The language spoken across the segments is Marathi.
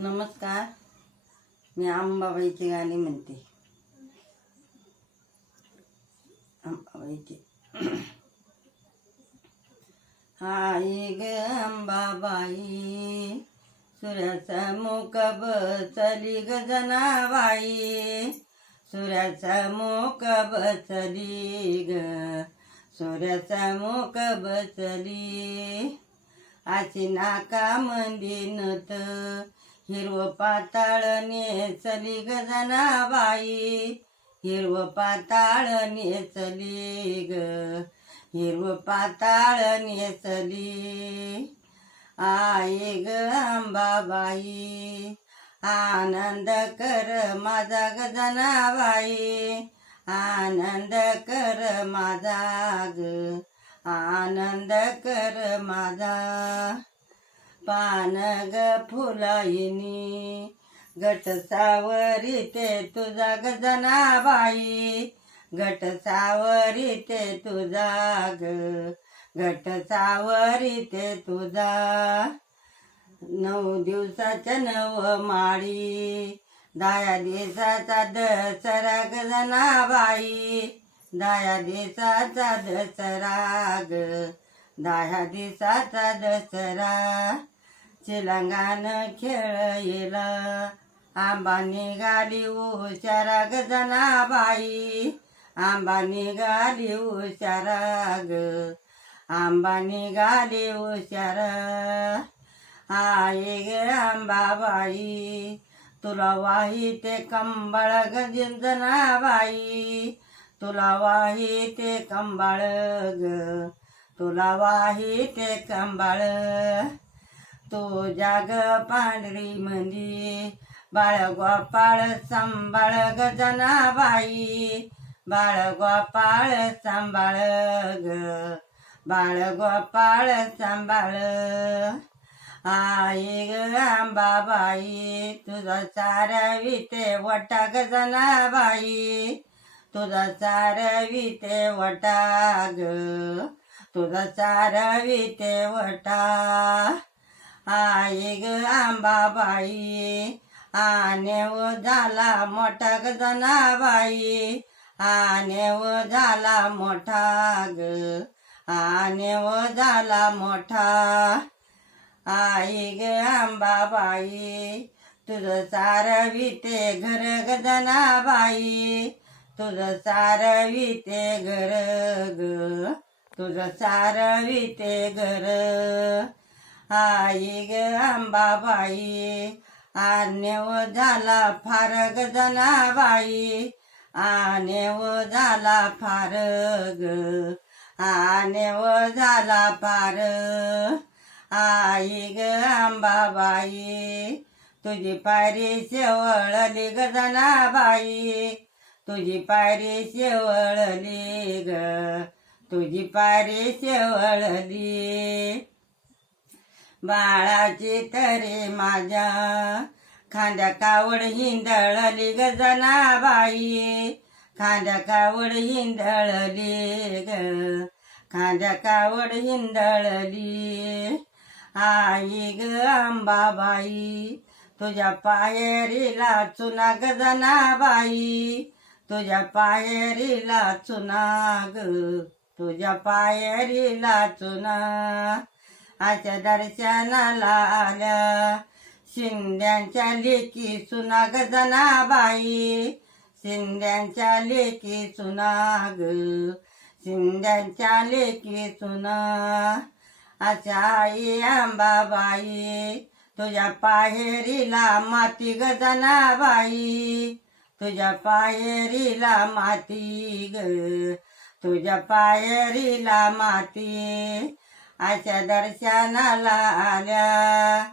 नमस्कार, मी अंबाबाईची गाणी म्हणते. अंबाबाईची आई ग अंबाबाई, सूर्याचा मुख बसली ग जनाबाई, सूर्याचा मुख बसली ग, सूर्याचा मुख बसली. आची नाका मंदिनत हिरव पाताळ नेसली ग जनाबाई, हिरव पाताळ नेसली ग, हिरव पाताळ नेसली. आई ग अंबाबाई, आनंद कर माझा ग जनाबाई, आनंद कर माझा ग, आनंद कर माझा. पान ग फुलाईनी गट सावरी ते तुझा ग जनाबाई, गट सावरी ते तुझा ग, गट सावरी ते तुझा. 9 दिवसाच्या 9 माळी, 10 दिवसाचा दसरा ग जनाबाई, 10 दिवसाचा दसरा ग, 10 दिवसाचा दसरा. चिलंगान खेळला आंबा निघाली हुशारा ग जनाबाई, आंबा निघाली हुशारा ग, आंबा निघाली हुशारा. आई ग अंबाबाई, तुला वाही कंबाळ ग जनाबाई, तुला वाही कंबाळ ग, तुला वाही कंबाळ. तुझ्या ग पांढरी मंदी बाळगोपाळ सांभाळ ग जनाबाई, बाळगोपाळ सांभाळ ग, बाळगोपाळ सांभाळ. आई ग अंबाबाई, तुझा चारविते वटा ग जनाबाई, तुझा चारविते वटा ग, तुझा चारविते वटा. आई ग अंबाबाई, आनेव झाला मोठा ग जनाबाई, आनेव झाला मोठा ग, आनेव झाला मोठा. आई ग अंबाबाई, तुझं सारविते घर ग जनाबाई, तुझं सारविते घर ग, तुझं सारविते घर. आई ग अंबाबाई, आनेव झाला फार ग जनाबाई, आनेव झाला फार ग, आनेव झाला फार. आई ग अंबाबाई, तुझी पायरी शेवळली ग जनाबाई, तुझी पायरी शेवळली ग, तुझी पायरी शेवळली. बाळाची तरी माझ्या खांद्या कावड हिंदळली ग जनाबाई, खांद्या कावड हिंदळली ग, खांद्या कावड हिंदळली. आई ग अंबाबाई, तुझ्या पायरीला चुना ग जनाबाई, तुझ्या पायरीला चुना ग, तुझ्या पायरीला चुना. आच्या दर्शनाला आल्या शिंद्यांच्या लेकी सुना ग जनाबाई, शिंद्यांच्या लेकी सुना ग, शिंद्यांच्या लेकी सुना. आच्या आई अंबाबाई, तुझ्या पायरीला माती ग जनाबाई, तुझ्या पायरीला माती ग, तुझ्या पायरीला माती. आच्या दर्शनाला आल्या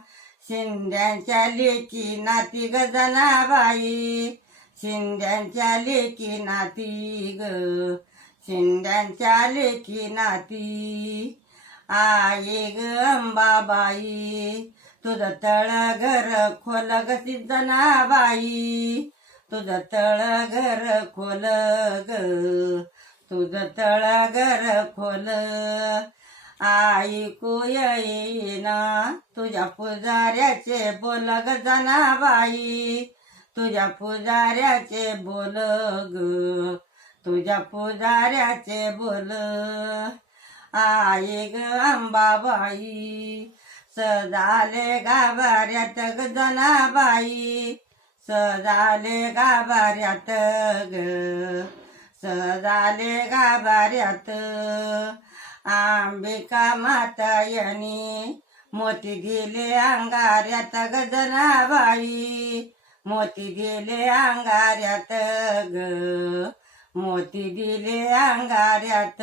शिंद्यांच्या लेकी नाती ग जनाबाई, शिंद्यांच्या लेकी नाती ग, शिंद्यांच्या लेकी नाती. आई ग अंबाबाई, तुझं तळ घर खोल ग जनाबाई, तुझं तळ घर खोल ग, तुझं तळ घर खोल. ऐकू येईना तुझ्या पुजाऱ्याचे बोल ग जनाबाई, तुझ्या पुजाऱ्याचे बोल ग, तुझ्या पुजाऱ्याचे बोल. आई ग अंबाबाई सजाले गाभाऱ्यात ग जनाबाई, सजाले गाभाऱ्यात ग, सजाले गाभाऱ्यात. अंबिका मातायनी मोती दिले अंगाऱ्यात ग जनाबाई, मोती दिले अंगाऱ्यात ग, मोती दिले अंगाऱ्यात.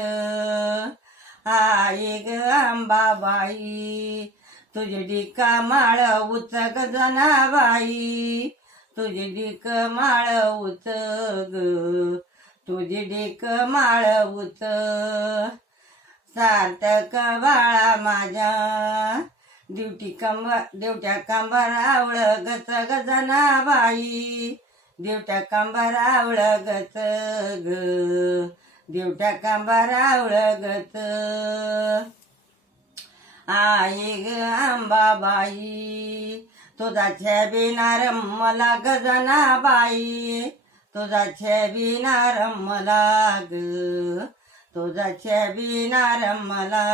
आई ग अंबाबाई तुझी डिका माळ उच ग जनाबाई, तुझी डिक माळ उच ग, तुझी डिक माळ उच. सार्थक बाळा माझ्या देवट्या कंबरावळ गच ग जनाबाई, देवट्या कंबरावळ गच ग, देवट्या कंबरावळ गच. आई ग अंबाबाई तुझा छबिना रमला ग जनाबाई, तुझा छबिना रमला ग, तुझा छबिना रमला.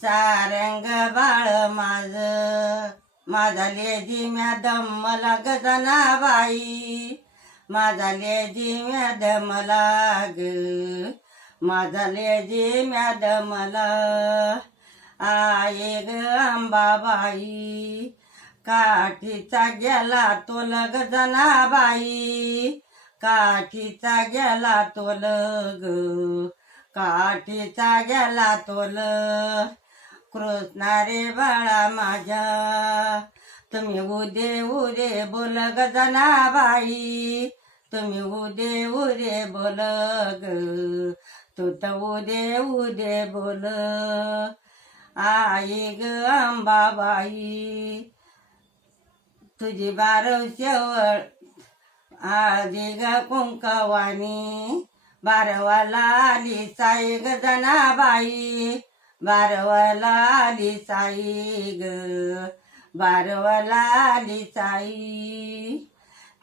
सारंग बाळ माझा लेझिम्या दमला ग जनाबाई, माझा लेझिम्या दमला ग, माझा लेझिम्या दमला. आई ग अंबाबाई काठीचा गेला तोल ग जनाबाई, काठीचा गेला तोल ग, काठीचा गेला तोल. कृष्णा रे बाळा माझ्या तुम्ही उदे उदे बोल ग जनाबाई, तुम्ही उदे उदे बोल ग, तू तर उदे उदे बोल. आई ग अंबाबाई तुझी बारव शेवळ आळदी ग कुंकवानी, बारवाला आली साई ग जनाबाई, बारवाला आली साई ग, बारवाला आली साई.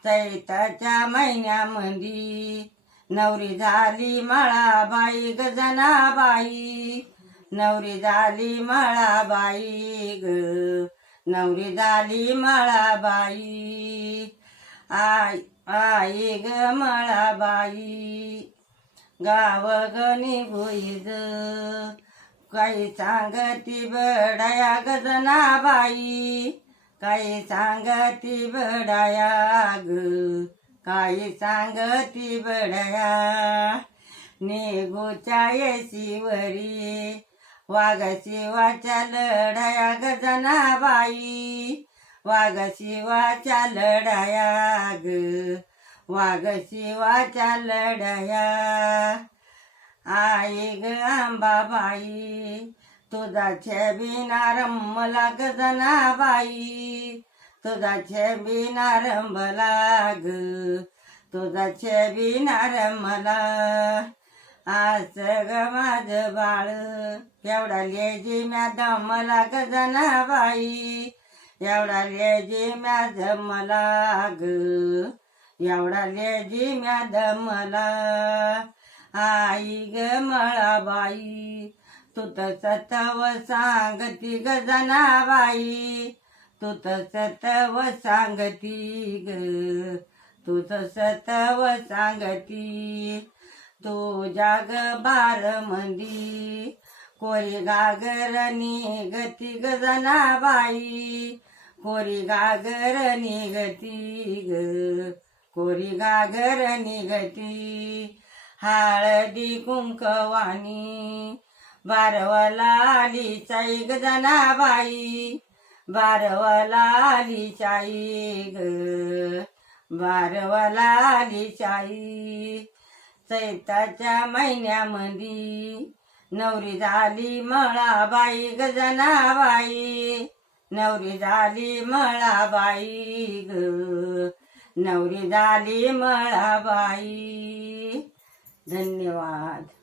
चैताच्या महिन्यामध्ये नवरी झाली मळाबाई ग जनाबाई, नवरी झाली मळाबाई ग, नवरी झाली मळाबाई. आई ग मळाबाई गाव गणी होईज काही सांगती बडाया ग जनाबाई, काही सांगती बडाया ग, काही सांगती बडाया. निघूच्या येशीवरी वाघ शिवाच्या लढाया ग जनाबाई, वाघ शिवाच्या लढाया ग, वाघ शिवाच्या लढाया. आई ग अंबाबाई तुझा छबिना रमला ग जनाबाई, तुझा छबिना रमला ग, तुझा छबिना रमला. आस ग माझ बाळ एवढा लेझिम्या दमला ग जनाबाई, एवढा लेझिम्या दमला ग, एवढा लेझिम्या दमला. आई ग मळाबाई तू तर सतव सांगती ग जनाबाई, तू तर सतव सांगती ग, तू तर सतव सांगती. तुझ्या ग बारमंदी कोरी घागर निघती ग जनाबाई, कोरी घागर निघती ग, कोरी घागर निघती. हळदी कुंकवानी बारवाला आली साई ग जनाबाई, बारवाला आली साई ग, बारवाला आली साई. चैताच्या महिन्यामध्ये नवरी झाली मळाबाई ग जनाबाई, नवरी झाली मळाबाई ग, नवरी झाली मळाबाई. धन्यवाद.